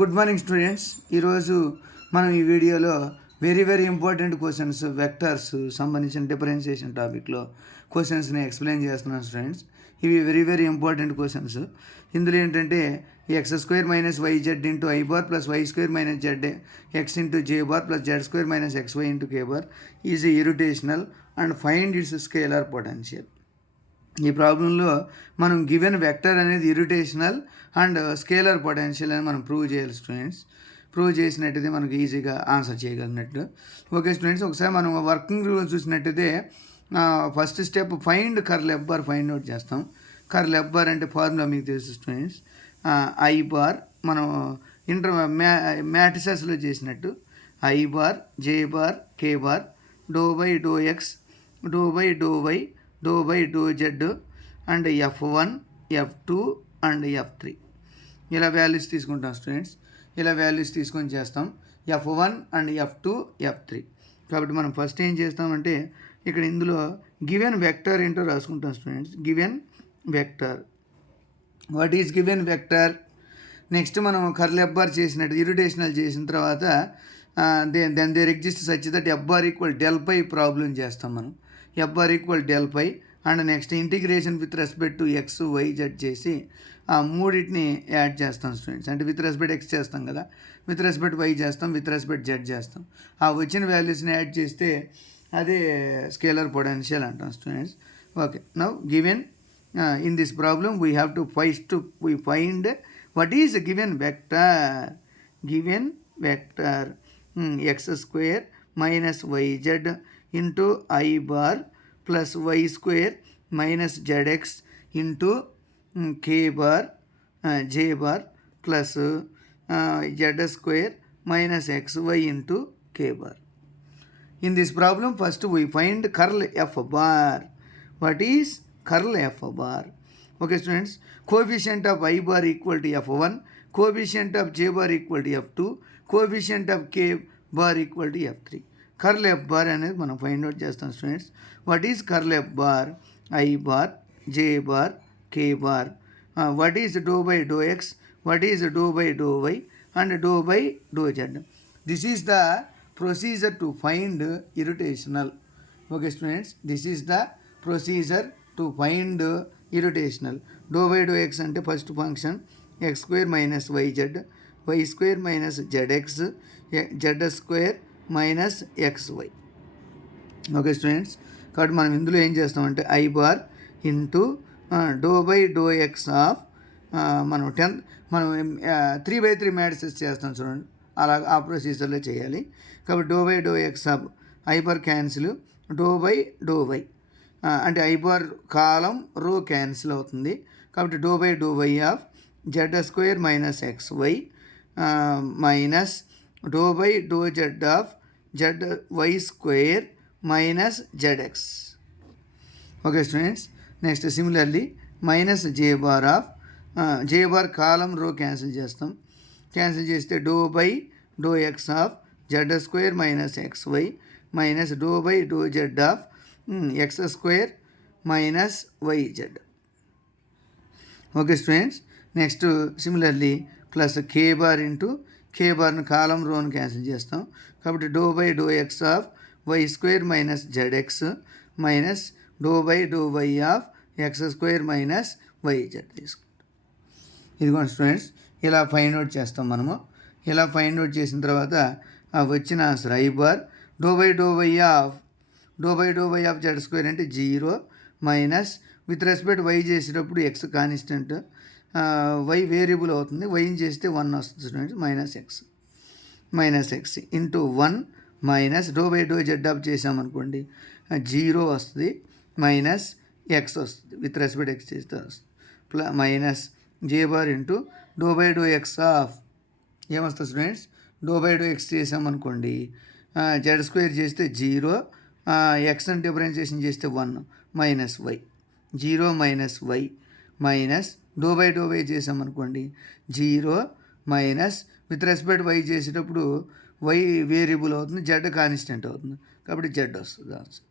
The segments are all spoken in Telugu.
Good morning students. ఈరోజు మనం ఈ వీడియోలో వెరీ ఇంపార్టెంట్ క్వశ్చన్స్ వెక్టర్స్ సంబంధించిన డిఫరెన్షియేషన్ టాపిక్లో క్వశ్చన్స్ని ఎక్స్ప్లెయిన్ చేస్తున్నాను స్టూడెంట్స్. ఇవి వెరీ ఇంపార్టెంట్ క్వశ్చన్స్. ఇందులో ఏంటంటే x square minus YZ into I bar plus why square minus z x into J bar plus Z square minus X y into K bar is irrotational and find its scalar potential. ఈ ప్రాబ్లంలో మనం గివెన్ వెక్టర్ అనేది ఇరిటేషనల్ అండ్ స్కేలర్ పొటెన్షియల్ అని మనం ప్రూవ్ చేయాలి స్టూడెంట్స్. ప్రూవ్ చేసినట్టయితే మనకు ఈజీగా ఆన్సర్ చేయగలిగినట్టు. ఓకే స్టూడెంట్స్, ఒకసారి మనం వర్కింగ్ రూల్ చూసినట్టయితే first step find curl F bar find out చేస్తాం. కర్ల్ ఎఫ్ బార్ అంటే ఫార్ములా మీకు తెలుసు స్టూడెంట్స్. ఐ బార్ మనం మ్యాట్రిసెస్లో చేసినట్టు I bar J bar K bar do by do X do by do Y do by do Z and F1 F2 and F3 ఇలా వాల్యూస్ తీసుకుంటాం స్టూడెంట్స్. ఇలా వాల్యూస్ తీసుకొని చేస్తాం F1 అండ్ F2 F3. కాబట్టి మనం ఫస్ట్ ఏం చేస్తామంటే ఇక్కడ ఇందులో గివెన్ వెక్టర్ ఏంటో రాసుకుంటాం students. Given vector, what is given vector. Next మనం కర్ల్ ఎఫ్ బార్ చేసినట్టు ఇరిటేషనల్ చేసిన తర్వాత then there exist such that F bar equal del phi problem చేస్తాం మనం. F bar equal del phi and next integration with respect to X Y Z చేసి ఆ మూడింటిని యాడ్ చేస్తాం స్టూడెంట్స్. అంటే విత్ రెస్పెక్ట్ ఎక్స్ చేస్తాం కదా, విత్ రెస్పెక్ట్ వై చేస్తాం, విత్ రెస్పెక్ట్ జెడ్ చేస్తాం. ఆ వచ్చిన వాల్యూస్ని యాడ్ చేస్తే అదే స్కేలర్ పొటెన్షియల్ అంటాం students. Okay, now given in this problem we have to find what is a given vector. Given vector x square minus yz into I bar plus y square minus zx into k bar j bar plus z square minus xy into k bar. In this problem first we find curl f bar. What is curl f bar? Okay students, coefficient of I bar equal to F1, coefficient of J bar equal to F2, coefficient of K bar equal to F3. Curl F bar అనేది మనం ఫైండ్ అవుట్ చేస్తాం students. What is curl F bar? I bar J bar K bar. What is doh by do x, what is doh by do y and doh by do z. This is the procedure to find irrotational. Okay students, this is the procedure to find irrotational. Doh by do x అంటే first function x square minus y z, y square minus z x, z square minus XY. Okay students, కాబట్టి మనం ఇందులో ఏం చేస్తామంటే I bar into do by do X of మనం 3/3 మ్యాట్రిసెస్ చేస్తాం చూడండి, అలా ఆ ప్రొసీజర్లో చేయాలి. కాబట్టి doh by do X of i bar cancel, doh by do y అంటే i bar column row cancel అవుతుంది. కాబట్టి doh by do why of Z square minus X y minus do by do z of z y square minus z x. Okay students, next similarly minus J bar of j bar column row cancel చేస్తాం. క్యాన్సిల్ చేస్తే doh by do X of Z square minus X y minus do by do z of X square minus y z. Okay students, next similarly plus K bar into k బార్ను కాలం రోను క్యాన్సిల్ చేస్తాం. కాబట్టి doh by do X of y square minus z x minus do by do why of X square minus y z తీసుకుంటాం. ఇదిగోండి స్టూడెంట్స్, ఇలా ఫైండ్ అవుట్ చేస్తాం మనము. ఇలా ఫైండ్ అవుట్ చేసిన తర్వాత వచ్చిన answer i bar do by do why of Z square అంటే 0 మైనస్ విత్ రెస్పెక్ట్ వై చేసేటప్పుడు ఎక్స్ కాన్స్టెంట్, వై వేరియబుల్ అవుతుంది, వైని చేస్తే 1 వస్తుంది students, minus x into 1 minus do by do z of చేసామనుకోండి 0 వస్తుంది, మైనస్ ఎక్స్ వస్తుంది, విత్ రెస్పెక్ట్ ఎక్స్ చేస్తే వస్తుంది, minus J bar into do by do X of ఏమొస్తుంది students, doh by do X చేసామనుకోండి జెడ్ స్క్వేర్ చేస్తే 0, ఎక్స్ అని డిఫరెన్షియేషన్ చేస్తే 1 minus Y, 0 minus Y minus do by do Y చేసామనుకోండి 0 మైనస్ విత్ రెస్పెక్ట్ వై చేసేటప్పుడు వై వేరియబుల్ అవుతుంది, జెడ్ కాన్స్టెంట్ అవుతుంది, కాబట్టి జెడ్ వస్తుంది answer.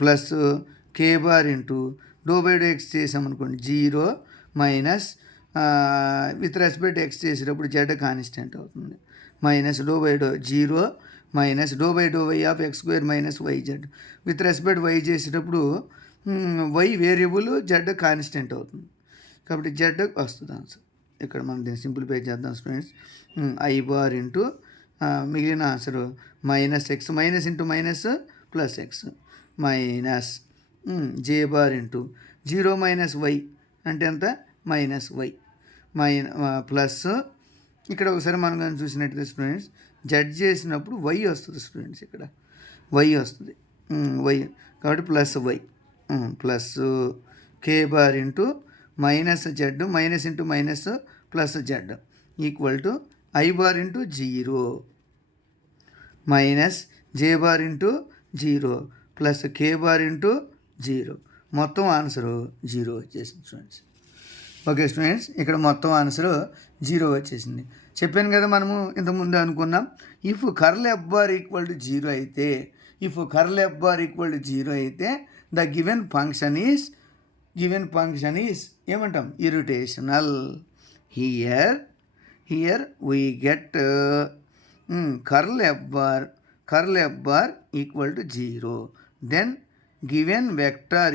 Plus K bar into do by do X చేసామనుకోండి 0 మైనస్ విత్ రెస్పెక్ట్ ఎక్స్ చేసేటప్పుడు జెడ్ కాన్స్టెంట్ అవుతుంది. Minus do by do 0 minus do by do why of X square minus Y Z. With respect why చేసేటప్పుడు వై వేరియబుల్ జెడ్ కాన్స్టెంట్ అవుతుంది కాబట్టి జెడ్ వస్తుంది ఆన్సర్. ఇక్కడ మనం దీన్ని సింప్లిఫై చేద్దాం స్టూడెంట్స్. ఐ బార్ ఇంటూ మిగిలిన answer minus X minus into minus plus X minus జే బార్ ఇంటూ 0 మైనస్ వై అంటే ఎంత మైనస్ వై ప్లస్ ఇక్కడ ఒకసారి మనం కానీ చూసినట్టయితే స్టూడెంట్స్ జడ్ చేసినప్పుడు వై వస్తుంది స్టూడెంట్స్, ఇక్కడ వై వస్తుంది వై కాబట్టి plus Y plus K bar into minus Z minus into minus plus Z equal to I bar into 0 minus J bar into 0 plus K bar into 0. మొత్తం ఆన్సరు 0 వచ్చేసింది స్టూడెంట్స్. ఓకే స్టూడెంట్స్, ఇక్కడ మొత్తం ఆన్సరు 0 వచ్చేసింది. చెప్పాను కదా మనము ఇంతకుముందు అనుకున్నాం, if curl F bar equal to 0 అయితే, if curl F bar equal to 0 అయితే ద గివెన్ ఫంక్షన్ ఈజ్ ఏమంటాం irrotational. Here we get curl F bar equal to 0. Then given vector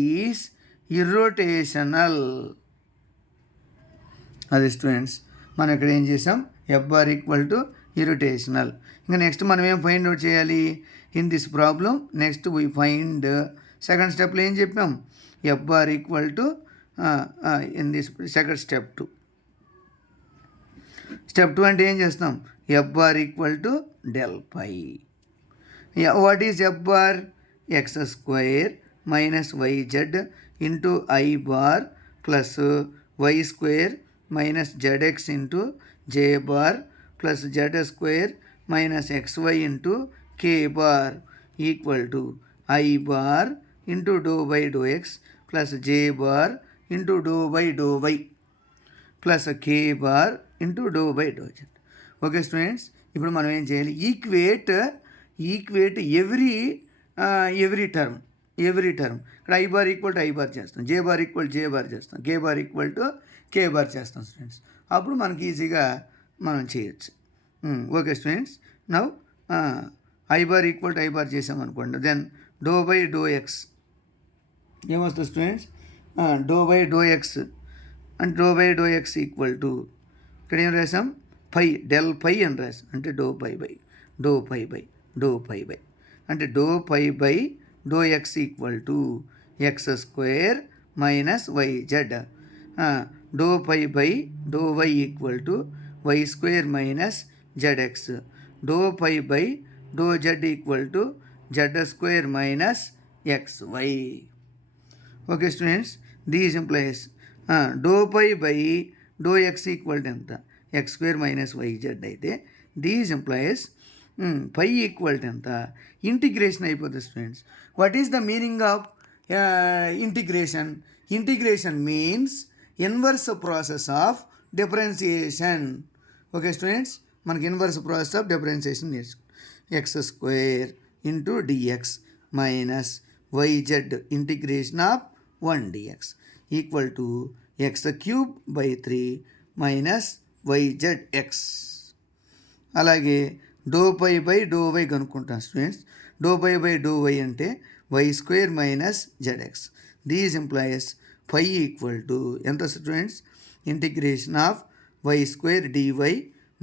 is irrotational. అది స్టూడెంట్స్ మనం ఇక్కడ ఏం చేసాం, F bar equal to irrotational. ఇంకా నెక్స్ట్ మనం ఏం ఫైండ్ అవుట్ చేయాలి in this problem. Next we find second స్టెప్లో ఏం చెప్పాం, F bar equal to in this second step 2 అంటే ఏం చేస్తాం, F bar equal to del phi. What is F bar? X square minus YZ into I bar plus why square minus ZX into J bar plus Z square minus XY into K bar equal to I bar into do by do X plus J bar into do by do Y plus K bar into do by do Z. Okay students, ఇప్పుడు మనం ఏం చేయాలి, ఈక్వేట్ ఎవ్రీ టర్మ్. ఇక్కడ i bar equal to I bar చేస్తాం, j bar equal j bar చేస్తాం, k bar equal to k bar చేస్తాం స్టూడెంట్స్. అప్పుడు మనకి ఈజీగా మనం చేయొచ్చు. Okay students, now i bar equal to I bar చేసామనుకోండి, then doh by do x ఏమొస్తుంది students, doh by do x and doh by do X equal to ఇక్కడ ఏం రాసాం, పై డెల్ పై అని రాసాం, అంటే డో పై బై అంటే do pi by do X equal to X square minus YZ. Do pi by do Y equal to Y square minus ZX. Do pi by do Z equal to Z square minus X why. Okay students, this implies do pi by do X equal to ఎంత, ఎక్స్ స్క్వేర్ మైనస్ వైజెడ్ అయితే this implies phi equal to ఎంత, ఇంటిగ్రేషన్ అయిపోతుంది students. What is the meaning of integration? Integration means inverse process of differentiation. Okay students, మనకి ఇన్వర్స్ ప్రాసెస్ ఆఫ్ డిఫరెన్సియేషన్ నేర్చుకో. X square into d x minus y z integration of 1 dx equal to x cube by 3 minus y z x. అలాగే doh pi by do y కనుక్కుంటాం students. Doh pi by do y అంటే y square minus z x. These implies pi equal to ఎంత students, integration of y square d y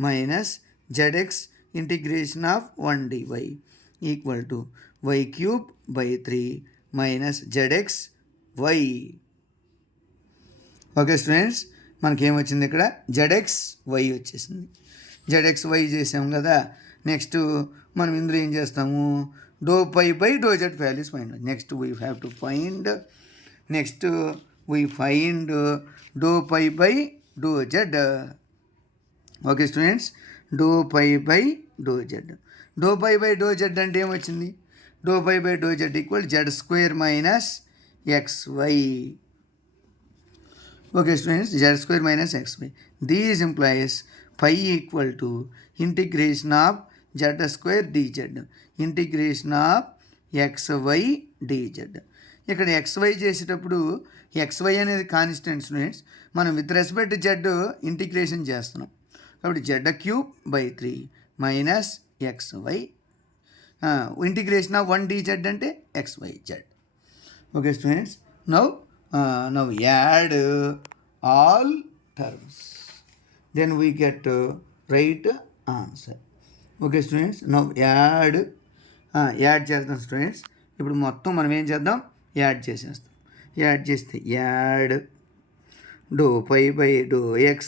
minus z x integration of 1 dy equal to y cube by 3 minus z x y. Okay students, మనకేమొచ్చింది ఇక్కడ జెడ్ఎక్స్ వై వచ్చేసింది. జెడ్ఎక్స్ వై చేసాం కదా. నెక్స్ట్ మనం ఇందులో ఏం చేస్తాము, doh pi by do z values find. Next we have to find doh pi by do Z. Okay students, doh pi by do z. Doh pi by do z అంటే ఏమొచ్చింది, doh pi by do Z equal z square minus X why. Okay students, Z square minus X Y. This implies pi equal to integration of Z square DZ integration of X Y DZ ఇక్కడ XY చేసేటప్పుడు XY అనేది కాన్స్టెంట్ స్టూడెంట్స్. మనం విత్ రెస్పెక్ట్ జెడ్ ఇంటిగ్రేషన్ చేస్తున్నాం కాబట్టి z³/3 minus XY integration of 1dz అంటే XYZ. Okay students, now add all terms, then we get right answer. Okay students, now add చేద్దాం స్టూడెంట్స్. ఇప్పుడు మొత్తం మనం ఏం చేద్దాం, యాడ్ చేసేస్తాం. యాడ్ చేస్తే add ∂π/∂x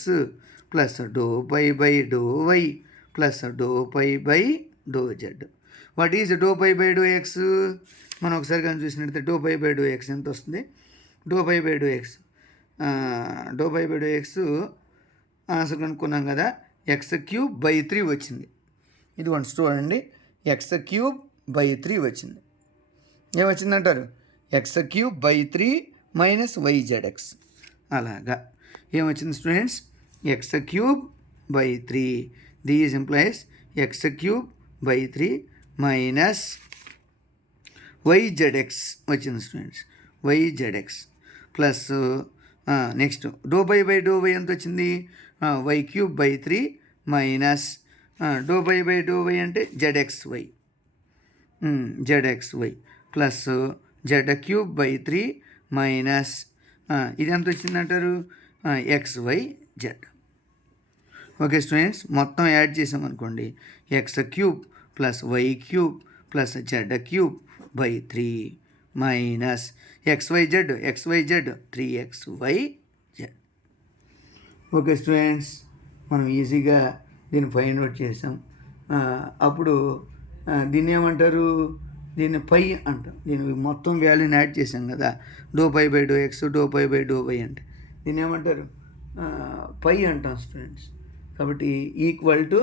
plus ∂π/∂y plus ∂π/∂z. What is ∂π/∂x? మనం ఒకసారి కానీ చూసినట్లయితే ∂π/∂x ఎంత వస్తుంది? ∂π/∂x ఆన్సర్ కనుక్కున్నాం కదా, x³/3 వచ్చింది. ఇది వన్ చూడండి, x³/3 వచ్చింది. ఏమొచ్చిందంటారు? x³/3 minus yzx. అలాగా ఏమొచ్చింది students? x³/3. These implies x³/3 minus yzx వచ్చింది students. yzx plus next ∂π/∂y ఎంత వచ్చింది? y³/3 మైనస్ ∂π/∂y అంటే zxy ప్లస్ z³/3 మైనస్ ఇది ఎంత వచ్చిందంటారు? xyz. ఓకే స్టూడెంట్స్, మొత్తం యాడ్ చేసామనుకోండి, x³ plus y³ plus z³/3 minus xyz 3xyz. Okay students, మనం ఈజీగా దీన్ని ఫైండ్ అవుట్ చేసాం. అప్పుడు దీన్ని ఏమంటారు? దీన్ని పై అంటాం. దీన్ని మొత్తం వాల్యూని యాడ్ చేసాం కదా, ∂π/∂x ∂π/∂y అంటే దీన్ని ఏమంటారు? పై అంటాం స్టూడెంట్స్. కాబట్టి ఈక్వల్ టు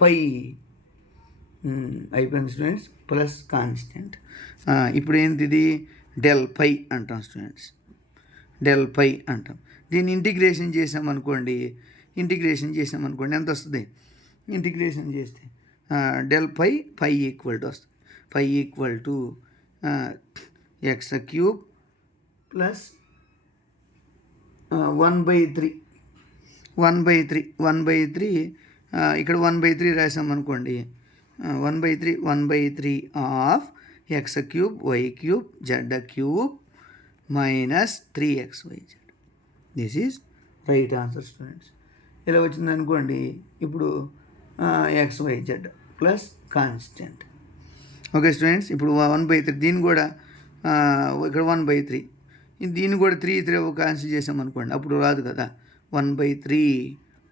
పై అయిపోయింది స్టూడెంట్స్, ప్లస్ కాన్స్టెంట్. ఇప్పుడు ఏంటిది? ∇φ అంటాం స్టూడెంట్స్. ∇φ అంటాం. దీన్ని ఇంటిగ్రేషన్ చేసామనుకోండి ఎంత వస్తుంది? ఇంటిగ్రేషన్ చేస్తే ∇φ ఈక్వల్ టు వస్తుంది. ఈక్వల్ టు x³ ప్లస్ 1/3 ఇక్కడ 1/3 రాసామనుకోండి, 1/3 of x³ y³ z³ minus 3xyz. This is right answer students. ఇలా వచ్చిందనుకోండి, ఇప్పుడు xyz plus constant. Okay students, ఇప్పుడు 1/3 దీన్ని కూడా ఇక్కడ 1/3 దీన్ని కూడా 3 క్యాన్సిల్ చేసామనుకోండి, అప్పుడు రాదు కదా, 1/3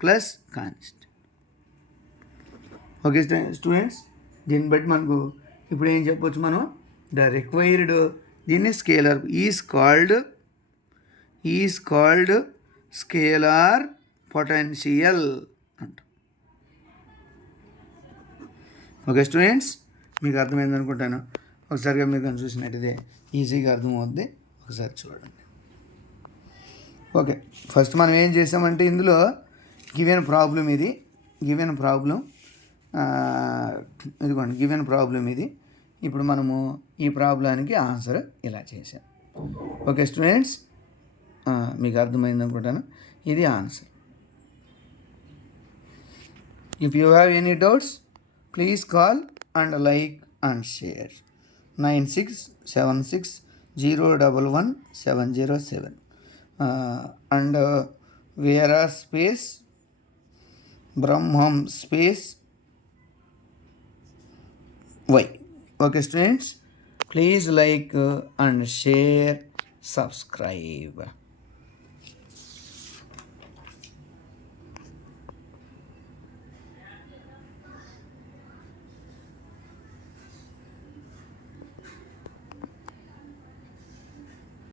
ప్లస్ కాన్స్టెంట్. ఓకే స్టూడెంట్స్, దీన్ని బట్టి మనకు ఇప్పుడు ఏం చెప్పొచ్చు మనం? ద రిక్వైర్డ్, దీన్ని scalar is called scalar potential అంటాం. ఓకే స్టూడెంట్స్, మీకు అర్థమైంది అనుకుంటాను. ఒకసారిగా మీరు కానీ చూసినట్టయితే ఈజీగా అర్థమవుద్ది. ఒకసారి చూడండి. ఓకే, ఫస్ట్ మనం ఏం చేసామంటే, ఇందులో గివెన్ ప్రాబ్లం ఇదిగోండి, గివెన్ ప్రాబ్లం ఇది. ఇప్పుడు మనము ఈ ప్రాబ్లానికి ఆన్సర్ ఇలా చేసాం. ఓకే స్టూడెంట్స్, మీకు అర్థమైంది అనుకుంటాను. ఇది answer. If you have any doubts, please call and like and share. 9676011707 and Vera space Brahmam space Y. Okay students, please like and share, subscribe.